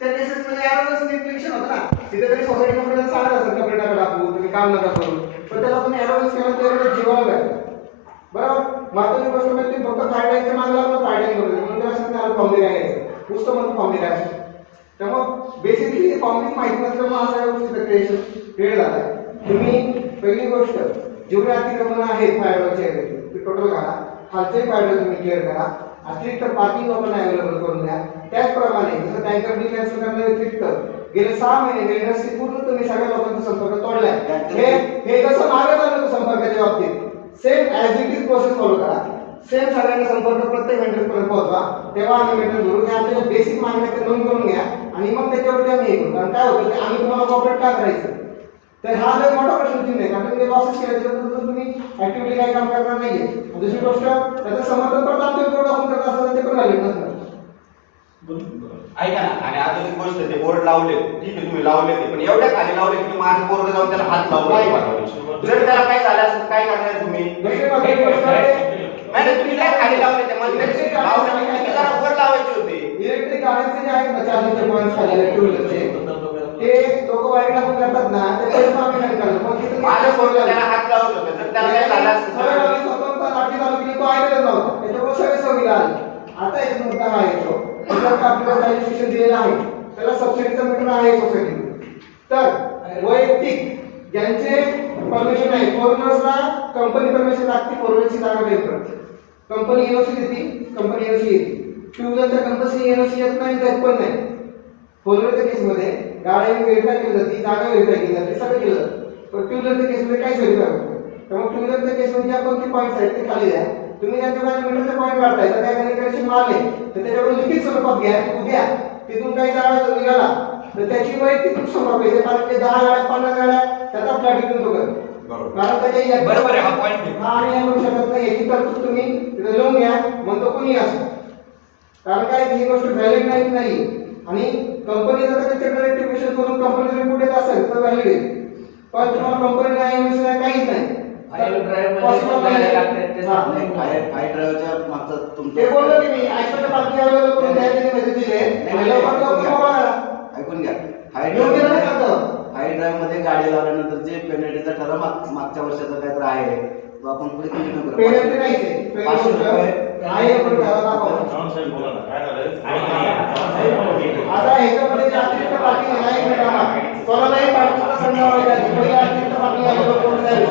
त्या केसेस मध्ये यावरच निरीक्षण होतं ना. तिथे तरी सोसायटी कंपनीला सांगत असत कपडे नका टाकू तुम्ही काम नका करू पण त्याला पण ॲडव्हान्स केला तर जीवाला लागतं. बरोबर. महत्वाची गोष्ट म्हणजे तुम्ही फक्त फायटिंगच्या मागे लागलं फायटिंग करू म्हणून त्याला सांगितलं फॉर्मली काय घ्यायचं पुस्तक म्हणून फॉर्मली काय. त्यामुळे बेसिकली फॉर्मली माहिती नसल्यामुळे असा गोष्टीचं क्रिएशन वेळ झाला. तुम्ही पहिली गोष्ट जेवढे अतिक्रमण आहेत फायरवरचे ते टोटल घाला. खालचे फायर तुम्ही क्लिअर करा. अतिरिक्त पार्किंग लोकांना अवेलेबल करून द्या. त्याचप्रमाणे जसं टँकर बिल कॅन्सल करण्याव्यतिरिक्त गेले 6 महिने इंडस्ट्री पूर्ण तुम्ही सगळ्या लोकांचा संपर्क तोडलाय. हे जसं मागे चाललं होतं संपर्काच्या बाबतीत same as it is process follow करा. सेम सगळ्यांना संपर्क प्रत्येक मेंटरपर्यंत पोहोचवा. तेव्हा आम्ही मेंटर धरू की आपल्याला बेसिक मागण्या ते नोंद करून घ्या आणि मग त्याच्यावरती आम्ही हे करू. कारण काय होतं की आम्ही तुम्हाला कॉपरेट का करायचं तर हा लय मोठा प्रश्न चिन्ह आहे. कारण ते लॉसेस केल्याच्यानंतर तुम्ही ऍक्टिव्हिटी काही काम करणार नाहीये. दुसरी गोष्ट त्याचं समर्थन परत आमच्या आपण करत असताना ते पण व्हॅलिड नसणार. ऐका ना. आणि आता ती गोष्ट ते बोर्ड लावले ठीक आहे तुम्ही लावले ते पण एवढ्या खाली लावले की माझं पोरग जाऊन त्याला हात लावला जर त्याला काय झालं असेल काय करणार तुम्ही. नाही तुम्ही काय खाली लावले ते मला लावले तुम्ही जरा वर लावायचे होते. इलेक्ट्रिक गाड्यांचे जे आहेत ना चार्जिंगचे पॉइंट्स खाली टू व्हीलरचे ते लोक वाईट टाकून करतात ना त्याच्यावर आम्ही नाही करतो. मग तिथे माझ्या पोरग त्याला हात लावत होतं जर त्याला काय झालं असेल स्वतंत्र लाठी तालुक्यात तो ऐकतच नव्हता. त्याच्यामुळे सगळे सवयीला आले. आता एक मुद्दा हा येतो आपल्याला रजिस्ट्रेशन दिलेलं आहे त्याला सबसिडीचा मीटर आहे सोसायटी. तर वैयक्तिक ज्यांचे परमिशन आहे फॉरेनर्सला कंपनी परमिशन लागते. फॉरेनरची जागा वेगळी कंपनी एनओसी देते. कंपनी एनओसी येते. टू व्हीलरच्या कंपनी एनओसी येत नाही देत पण नाही. फॉरेनरच्या केसमध्ये गाडी व्हेरीफाय केली जाते जागा व्हेरीफाय केली जाते सगळं केलं जातं. पण टू व्हीलरच्या केसमध्ये काहीच व्हेरीफाय होत नाही. त्यामुळे टू व्हीलरच्या केसमध्ये ज्या कोणते पॉईंट्स आहेत ते खाली द्या. तुम्ही त्यांच्या मीटरचे पॉईंट काढताय तर त्या कनेक्शन मारले तर त्याच्यावर लिखित स्वरूपात घ्या की उद्या तिथून काही जागा निघाला तर त्याची वैयक्तिक स्वरूप आहे. कारण ते 10 गाड्या 50 गाड्या त्याचा फ्लॅट इथून तो कर कारण त्याच्या बरोबर आहे हा पॉईंट. हा आणि म्हणू शकत नाही याची तरतूद तुम्ही तिथे लिहून घ्या म्हणतो कोणी असो. कारण काय ही गोष्ट व्हॅलिड नाही आणि कंपनी जर त्याच्याकडे रेक्टिफिकेशन करून कंपनीचा रिपोर्ट येत असेल तर व्हॅलिड आहे. पण तुम्हाला कंपनी नाही काहीच नाही. फायर ड्रायव्हरच्या मागचा ते बोललो की मी आयसोच्या पार्टी अवेलेबल करून द्या त्यांनी मेसेज दिले ऐकून घ्या. योग्य नाही करतो. फायर ड्राईव्ह मध्ये गाडी लावल्यानंतर जे पेनल्टीचा ठराव मागच्या वर्षाचं काय तर आहे तो आपण पुढे कंटिन्यू पेमेंट नाहीच आहे. पहिली ₹500 गोष्ट आहे पण घरात दाखवा. आता ह्याच्यामध्ये जे अतिरिक्त पार्किंग आहे ना, एक मिनिट थांबा. कोणालाही पार्किंगचा संदर्भ आहे का? पहिली अतिरिक्त पार्किंग आहे तो कोण नाही देऊ.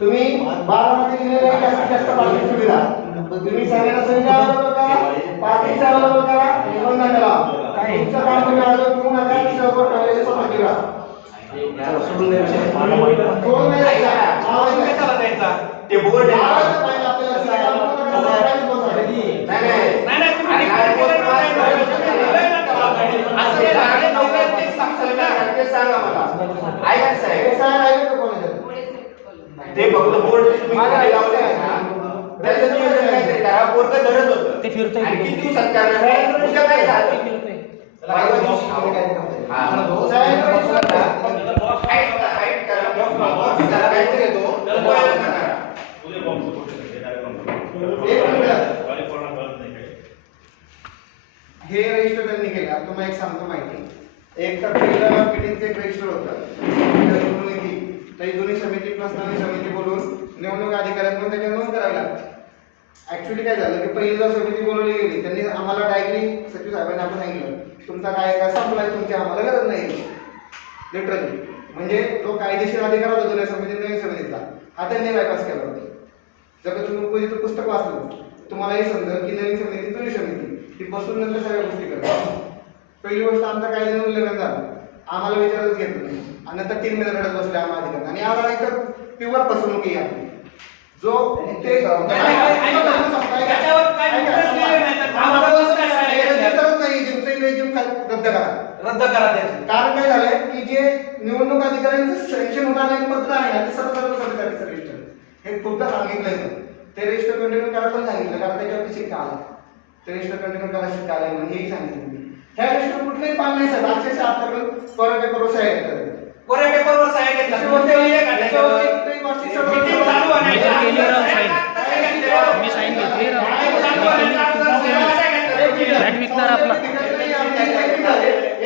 तुम्ही 12 मध्ये दिलेले आहे जास्तीत जास्त पार्किंग सुविधा. तुम्ही सगळ्यांना सुविधा अवेलेबल करा, पार्किंग अवेलेबल करा, निबंधन करा. तुमचं काम तुम्ही अवेलेबल करू नका, सर्व टॉयलेट स्वतः ठेवा. सोडून द्यायचे कोण नाही द्यायचा. आवाज नाही. कशाला द्यायचा? ते बोर्ड आहे आवाज पाहिजे आपल्याला सगळ्यांना. नाही, तुम्ही declare केलं नाही. असं नाही झालं. नवऱ्यात तेच सांगताल ना. ते सांगा मला ऐका साहेब हे साहेब आहे का कोणाचं? ते फक्त बोर्ड तुम्ही खाली लावले आहे ना त्याचं नियोजन काहीतरी करा बोर्ड धरत होतं ते फिरतंय. आणि किती दिवसात करणार उद्या काय झालं परवा दिवशी हा हाईट करा बॉक्स करा काहीतरी येतो तर बोलायला करा हे रजिस्टर त्यांनी केलं. आता तुम्हाला एक सांगतो माहिती. एक तर पहिलं फिटिंगचं एक रजिस्टर होतं. काही जुनी समिती प्लस नवीन समिती बोलून निवडणूक अधिकाऱ्यांकडून त्याची नोंद करावी लागते. ऍक्च्युली काय झालं की पहिली जर समिती बोलवली गेली त्यांनी आम्हाला डायरेक्टली सचिव साहेबांनी आपण सांगितलं तुमचा काय काय संपलाय, तुमची आम्हाला गरज नाही. लिटरली म्हणजे तो कायदेशीर अधिकार होता जुन्या समिती नवीन समितीचा, हा त्यांनी बायपास केला होता. जर तुम्ही उपयोजित पुस्तक वाचलं तुम्हाला हे समजेल की नवीन समिती जुनी समिती ती बसून नंतर सगळ्या गोष्टी करतात. पहिली गोष्ट आमचा कायद्याने उल्लंघन झालं, आम्हाला विचारच घेत नाही आणि नंतर 3 महिने रडत बसले आम्हाला अधिकारी आणि आम्हाला एक प्युअर फसवणूक आहे आपली. जो ते त्याच्यावर काय interest दिले नाही तर आम्हाला कसं काय सांगायचं? नाही जिमचं रेजिम रद्द करा. रद्द करा त्याचं. कारण काय झालंय की जे निवडणूक अधिकाऱ्यांचं सेक्शन होणारे पत्र आहे ना ते सर्वसाधारण रजिस्टर हे खूपदा सांगितलंय. ते रजिस्टर कंटिन्यू करा पण सांगितलं कारण त्याच्यावरती शिक्का आला. ते रजिस्टर कंटिन्यू करा शिक्का आला म्हणून हेही सांगितलं. ह्या रजिस्टर कुठलेही पान नाही साहेब. अक्षरशः आताकडून कोरा पेपरवर सह्या घेतात. कोऱ्या पेपरवर सह्या घेतल्या. कोणते आहे का त्याच्यावर? Meeting चालू आहे. मी तर केली राव साईन. मी साईन घेतली राव. फ्लॅट विकणार आपला.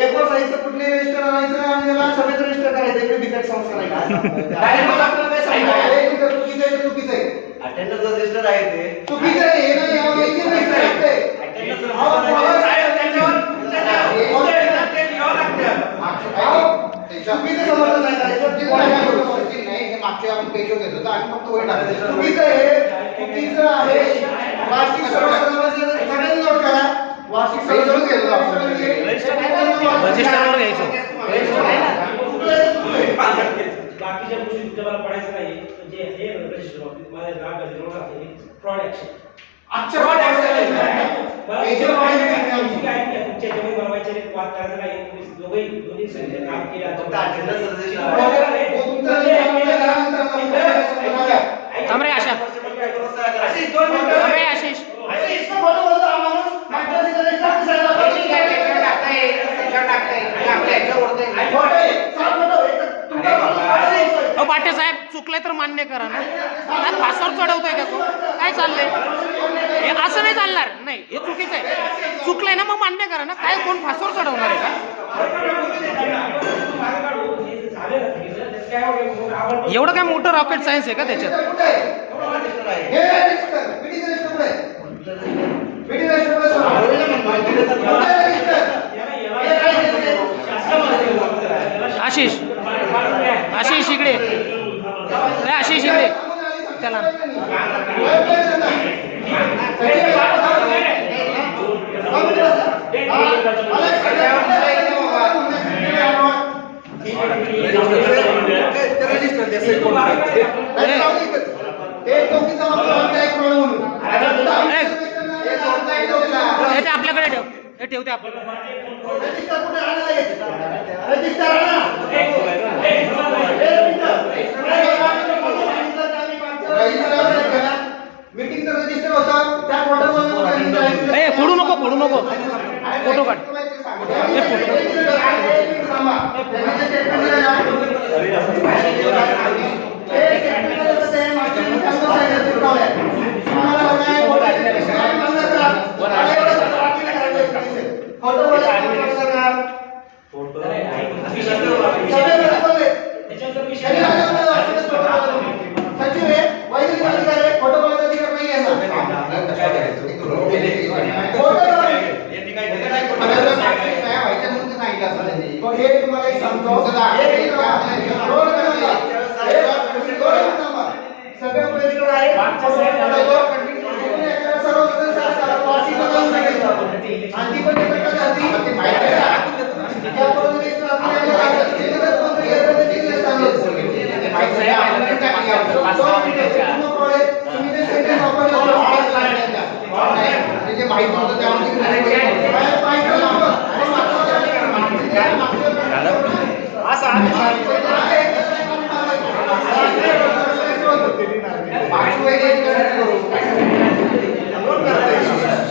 A4 साईजचं कुठले रजिस्टर आणायचं आणि त्याला समेत रजिस्टर करायचं. इकडे बिकट संस्था नाही का? Direct मग आपल्याला काय सांगितलं? हे इथं चुकीचं आहे, चुकीचं आहे. अटेंडन्स रजिस्टर आहे ते. चुकीचं आहे. हे नाही यावं रजिस्टर लागतंय. साहेब, त्याच्यावर उद्या येतात ते लिहावं लागतं. चुकीचं समर्थन नाही करायचं. चुकीचं नाही. हे मागच्या आपण पेजवर घेत होतो आणि फक्त वर टाकायचं. चुकीचं आहे. चुकीचं आहे. वार्षिक सर्वसाधारण सगळ्यांनी नोट करा. वार्षिक सर्वसाधारण घेतो आपण. रजिस्टरवर घ्यायचं. बाकीच्या गोष्टी तुम्हाला पडायचं नाही म्हणजे हे रजिस्टर बाबतीत माझ्या ग्राहक फ्रॉड ऍक्शन आजच्या फ्रॉड ऍक्शन तुमच्या जमीन बनवायचे वाद करायचा नाही. तुम्ही दोन्ही संघ काम केलं फक्त अटेंडन्स रजिस्टर थांब रे आशा. आशिष, 2 मिनिटं. थांब रे आशिष. अहो पाटे साहेब चुकलंय तर मान्य करा ना. काय फासावर चढवतोय का तू? काय चाललंय हे? असं नाही चालणार. नाही हे चुकीचं आहे. चुकलंय ना मग मान्य करा ना. काय कोण फासावर चढवणार आहे का? एवढं काय मोठं रॉकेट सायन्स आहे का त्याच्यात? आशिष, आशिष इकडे. आशिष इकडे. त्याला आपल्याकडे ठेव. हे ठेवते आपल्याकडे. मीटिंगचं रजिस्टर होतं त्या फोटोमध्ये फोडू नको, फोडू नको. फोटो काढ. त्याच्यावर मग हे तुम्हाला एक सांगतो सगळं प्रश्न आहे आधी पण माहिती होतं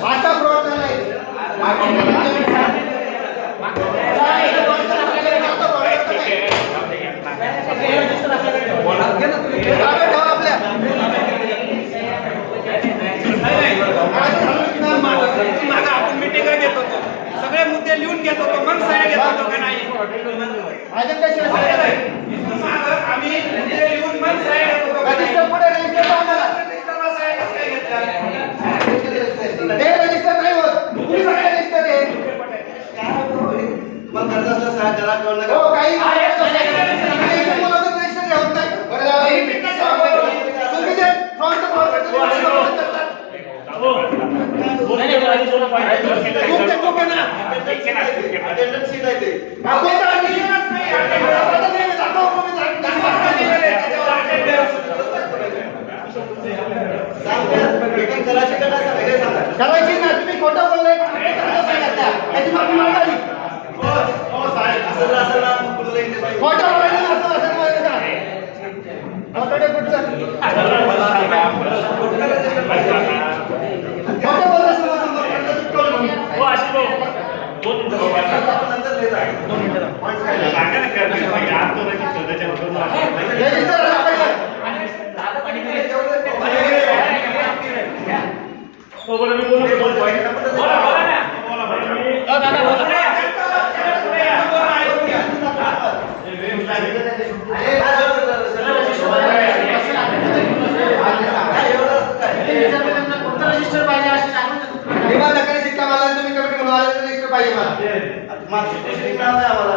आता फ्रॉड झालाय आपण मिटिंग घेत होतो सगळे मुद्दे लिहून घेत होतो मग सह्या घेत होतो का नाही आम्ही मुद्दे लिहून मग सह्या घेत होतो का नाही? रजिस्टर नाही होत तुम्ही सगळे रजिस्टर आहे मग गरज असलं सहाय्य करा किंवा नका. हो काही रजिस्टर होत नाही चुकीचे अटेंडन्स शीट आहे ते. मीटिंग करायची का नाही सांगा, हे सांगा. करायची ना तुम्ही खोटं बोलले त्याची माफी मागावी असं असं ना कुठलं interest नाही. खोटं बोलायचं असं असं बोलायचं का? खोटं पुढचं खोटं बोललं हो आशिष भाऊ 2 मिनिटं आपण नंतर लिहिलं आहे. 2 मिनिटं. Points काय झाले? रजिस्टर हो बरं मी बोलू बोला ना दादा बोला रजिस्टर पाहिजे विमा दाखल शिक्का मला तुम्ही कमिटी म्हणून आले तर रजिस्टर पाहिजे मला मागची टेस्टिंग मिळालं आहे आम्हाला.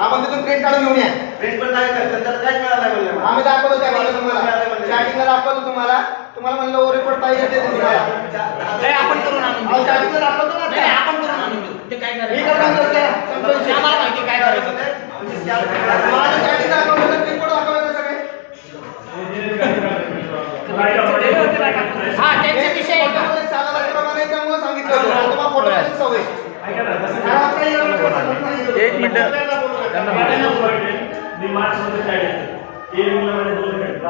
आपण तिथून प्रिंट काढून घेऊन या प्रिंट पण नाही करत, त्याला काहीच मिळालं नाही म्हणले. आम्ही दाखवतो त्या तुम्हाला स्टार्टिंगला दाखवतो तुम्हाला मला म्हणलं रिपोर्ट पाहिजे ते तुम्हाला आपण करून आणून स्टार्टिंगला दाखवतो ना नाही आपण करून आणून देऊ ते काय मी करायचं करणार त्या आम्हाला माहिती काय करायचं ते. माझं स्टार्टिंग दाखवलं तर रिपोर्ट दाखवायचं सगळे हा त्यांचे विषय आहे का? सालाप्रमाणे त्यामुळे सांगितलं होतं तुम्हाला फोटोची सवय एक मिनिट मी मार्च मध्ये काय घेतलं एक महिन्यामध्ये 2 मिनिट 5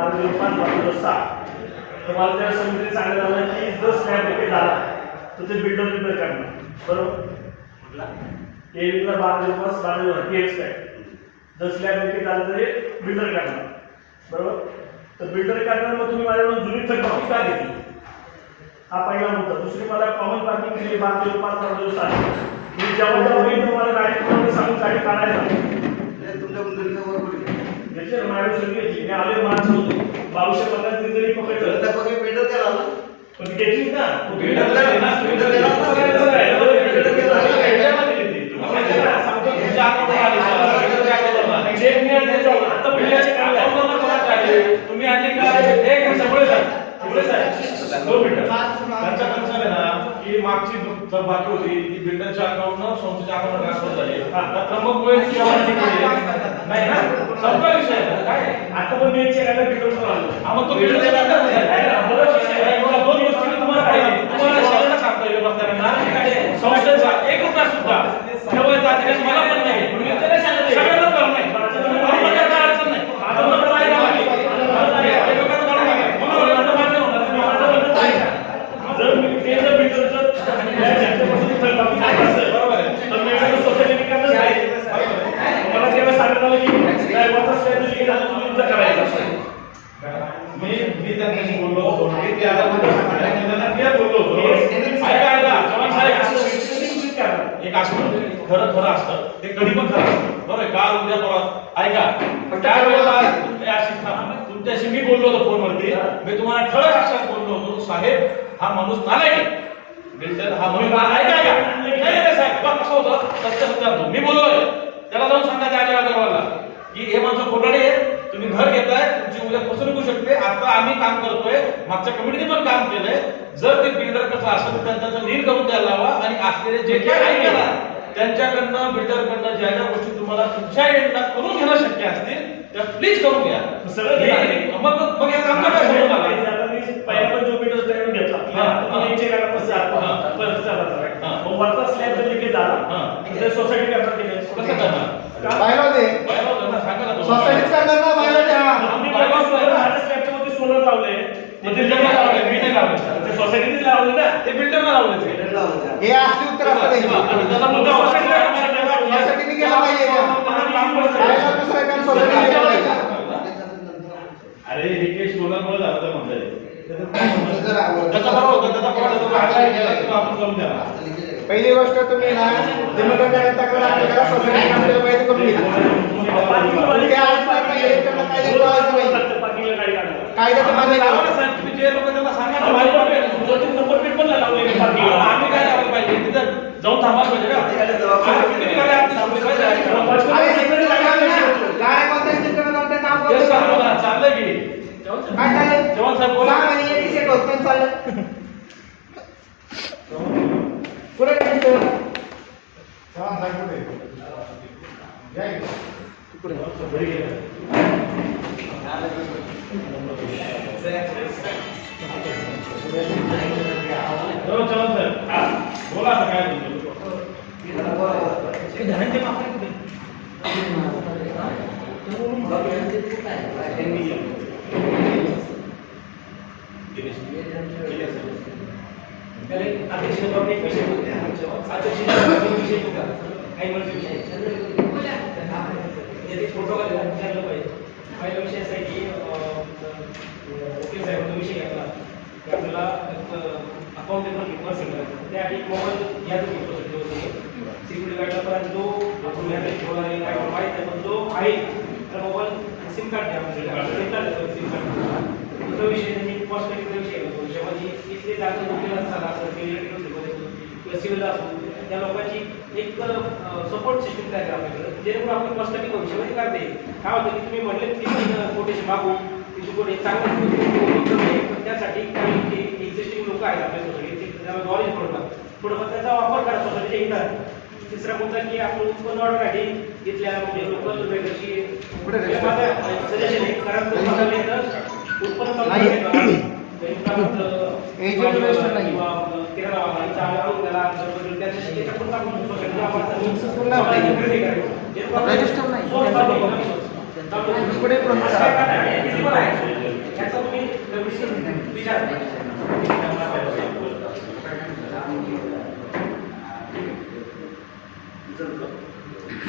तर मला त्या समितीने सांगितलं झालं की जर स्लॅब रिपेअर झाला तर ते बिल्डर रिपेअर करणार बरोबर ए विंगला 12 दिवस जर स्लॅब रिपेअर झाला तर बिल्डर करणार बरोबर तर बिल्डर करणार मग तुम्ही माझ्याकडून जुनी थकबाकी का घेतली हा पहिला मुद्दा दुसरी मला कॉमन पार्किंग केली 5 दिवस आले मी जेव्हा होईल तुम्हाला गाडी सांगून गाडी काढायला घेतले माझ्या घेतली मी आले मार्च होतो 1250 दिन जरी पकडलं पण घेतली ना तुम्ही आणली की मागची बाकी होती ती बिल्डरच्या अकाउंटनं संस्थेच्या अकाउंटला ट्रान्सफर झाली त्र्यंबकमुळे नाही ना सगळा विषय आहे काय आता पण मी चेक आता बिल्डर आलो मग तो बिल्डर दोन गोष्टी तुम्हाला सगळ्यांना सांगता येईल बघताना संस्थेचा 1 रुपया सुद्धा ठेवायचा अधिकार मला पण नाही सगळ्यांना पण नाही अडचण नाही मी त्यांच्याशी बोललो होतो एक असं खरं खरं असतं ते कधी पण खरं बरोबर काल उद्या परवा ऐका पण त्या वेळेला तुमच्याशी मी बोललो होतो फोनवरती मी तुम्हाला ठळक अक्षरात बोललो होतो साहेब हा माणूस नालायक आहे बिल्डर हा म्हणून ऐका नाही साहेब बघ कसं होतं सत्य मी बोललोय त्याला जाऊन सांगा त्या अगरवालला की हे माणसं खोटाडे आहेत, तुम्ही घर घेताय, तुमची उद्या फसवणूक होऊ शकते. आता आम्ही काम करतोय, मागच्या कमिटीने पण काम केलंय. जर ते बिल्डर कसं असेल तर त्यांचा नीट करून द्यायला हवा आणि असलेले जे जे ऐकला त्यांच्याकडनं बिल्डरकडनं ज्या ज्या गोष्टी तुम्हाला तुमच्या एंडला करून घेणं शक्य असतील त्या प्लीज करून घ्या. सगळं मग या काम काय समजून आला पहिला पण जो बिल्डर त्याकडून घेतला वरचा स्लॅब जर लिकेज झाला सोसायटी करणार की नाही? कसं करणार? बायला दे सांगा ना सोसायटीच करणार ना बायला दे. आम्ही स्लॅबच्या वरती सोलर लावले, सोसायटीने लावले ना, ते बिल्डरला लावले हे असली उत्तर असतं त्यांची. सोसायटीने केलं पाहिजे का? बायला दुसऱ्या एका सोसायटीने केलं पाहिजे. अरे हे केस सोलरमुळे झालं तर म्हणताय त्याचा बरोबर होतं, त्याचा प्रॉब्लेम आपण करून द्या. पहिली गोष्ट तुम्ही ना लिमिटेड तक्रार आपल्याला सोसायटी काम केलं पाहिजे करून घ्या. ते आज कायदा तर मान्य करा. तुम्ही जे लोक त्यांना सांगा ना नंबर प्लेट पण लावले आम्ही काय करायला पाहिजे तिथं जाऊन थांबायला पाहिजे का? किती गाड्या आपली पाहिजे तेच सांगतो ना, चाललंय की काय चालेल जवान साहेब बोला. पुढे काय दिसतं? जवान साहेब बोला आता काय बोलतो. पहिला विषय असा आहे की वकील साहेबांचा विषय घेतला की आपल्याला अकाउंट पेपर असेल त्यासाठी मोबाईल घ्यायचं घेतो सिक्युरिटी गार्डला पण जो आपण ठेवणार आहे काय माहीत आहे, पण जो आहे तर मोबाईल सिम कार्ड द्या सिम कार्ड दुसरा विषय त्यांनी कॉस्ट विषय घेतो त्यामध्ये इथले जास्त वकील असतात किंवा सिव्हिल असतो त्या लोकांची एक सपोर्ट सिस्टम तयार करा आपल्याकडे जेणेकरून आपण कॉस्टली भविष्यामध्ये काढते. काय होतं की तुम्ही म्हणले 3 कोटीचे मागू 3 कोटी चांगले पण त्यासाठी काही एक्झिस्टिंग लोक आहेत आपल्या सोसायटीत त्याला नॉलेज पडतात थोडंफार त्याचा वापर करा सोसायटीच्या हिताने. तिसरा मुद्दा की आपण उत्पन्न वाढवण्यासाठी इथल्या म्हणजे लोकल वेगळी सजेशन आहे कारण उत्पन्न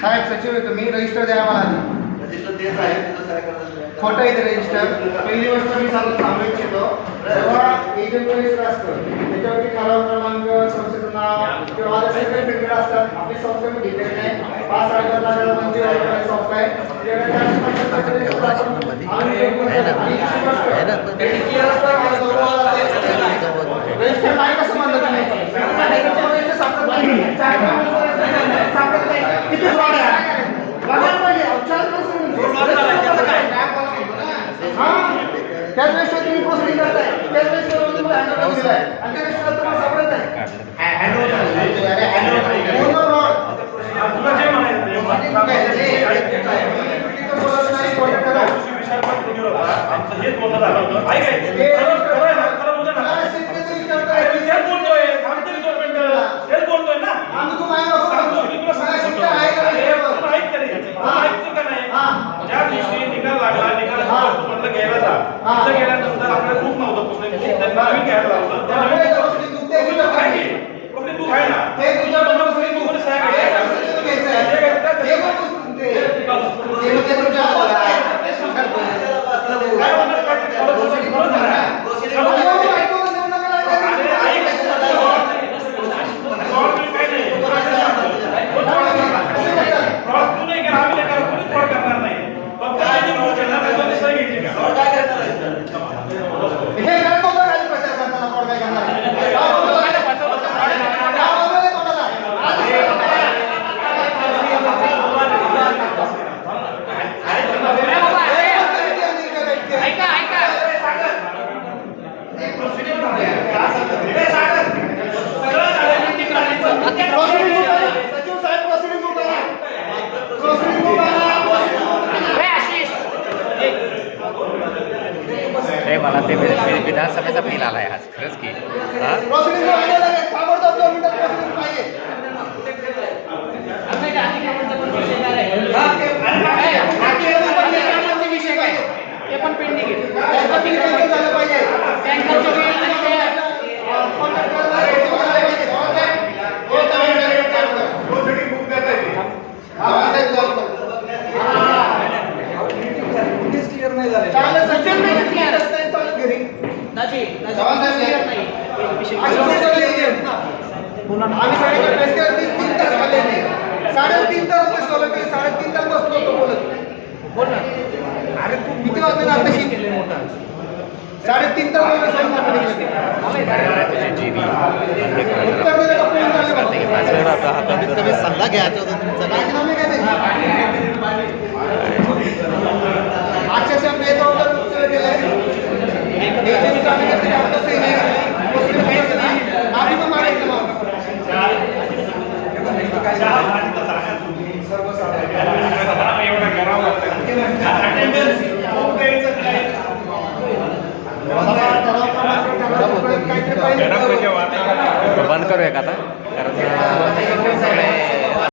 साहेब सचिव आहे तुम्ही रजिस्टर द्या मला. रजिस्टर तेच आहे तिथं काय करतात खोटं आहे ते रजिस्टर. पहिली गोष्ट मी सांगू इच्छितो जेव्हा एजंट रजिस्टर असतं त्याच्यावरती ठराव क्रमांक संस्थेचं नाव किंवा सगळे फिल्टर असतात. आपली संस्था मी घेतलेली नाही 5-8 लाखांची संस्था आहे. रजिस्टर नाही कसं म्हणलं तुम्ही किती त्याच वेळेस तुम्ही प्रोसेसिंग करताय त्याच वेळेस तुम्ही हँडओव्हर दिलाय आणि त्या वेळेस तुम्हाला सापडत आहे ज्या दिवशी निकाल लागला निकाल म्हटलं घ्यायला जा तिथं गेल्यानंतर आपल्याला खूप नव्हतं त्यांना नवीन घ्यायला लावलं त्या नवीन तू आहे ना मला ते विधानसभेचा फील आलाय आज खरंच की हा प्रोसिडिंग ताबडतोब 2 मिनिटात प्रोसिडिंग पाहिजे. विषय काय ते पण पेंडिंग आहे. त्याचं बिल cancel झालं पाहिजे. टँकरचं बिल आणि ते प्रोसिडिंग बुक देता येते. चालत सचिन नाही घेतली रस्त्याने चालत घरी. दाजी आम्ही सगळ्यांकडे प्रेस केलं 3 तास झाले नाही. 3.5 तास बसलो की 3.5 तास बसलो होतो बोलत. बोल ना. अरे तू किती वाजले ना आता शिकले मोठा 3.5 तास बोललो सोडून आपण तुझी जीवी उत्तर दिलं का पूर्ण झालं बाबा. तुम्ही सल्ला घ्यायचा होता तुमचा. राजीनामे काय नाही. अक्षरशः बेजबाबदार उत्तर दिलंय. देशाची कामे करते आमचं नाही. मुस्लिम काहीच नाही. माफी पण मागायचं मग. बंद करूया का आता कारण सगळे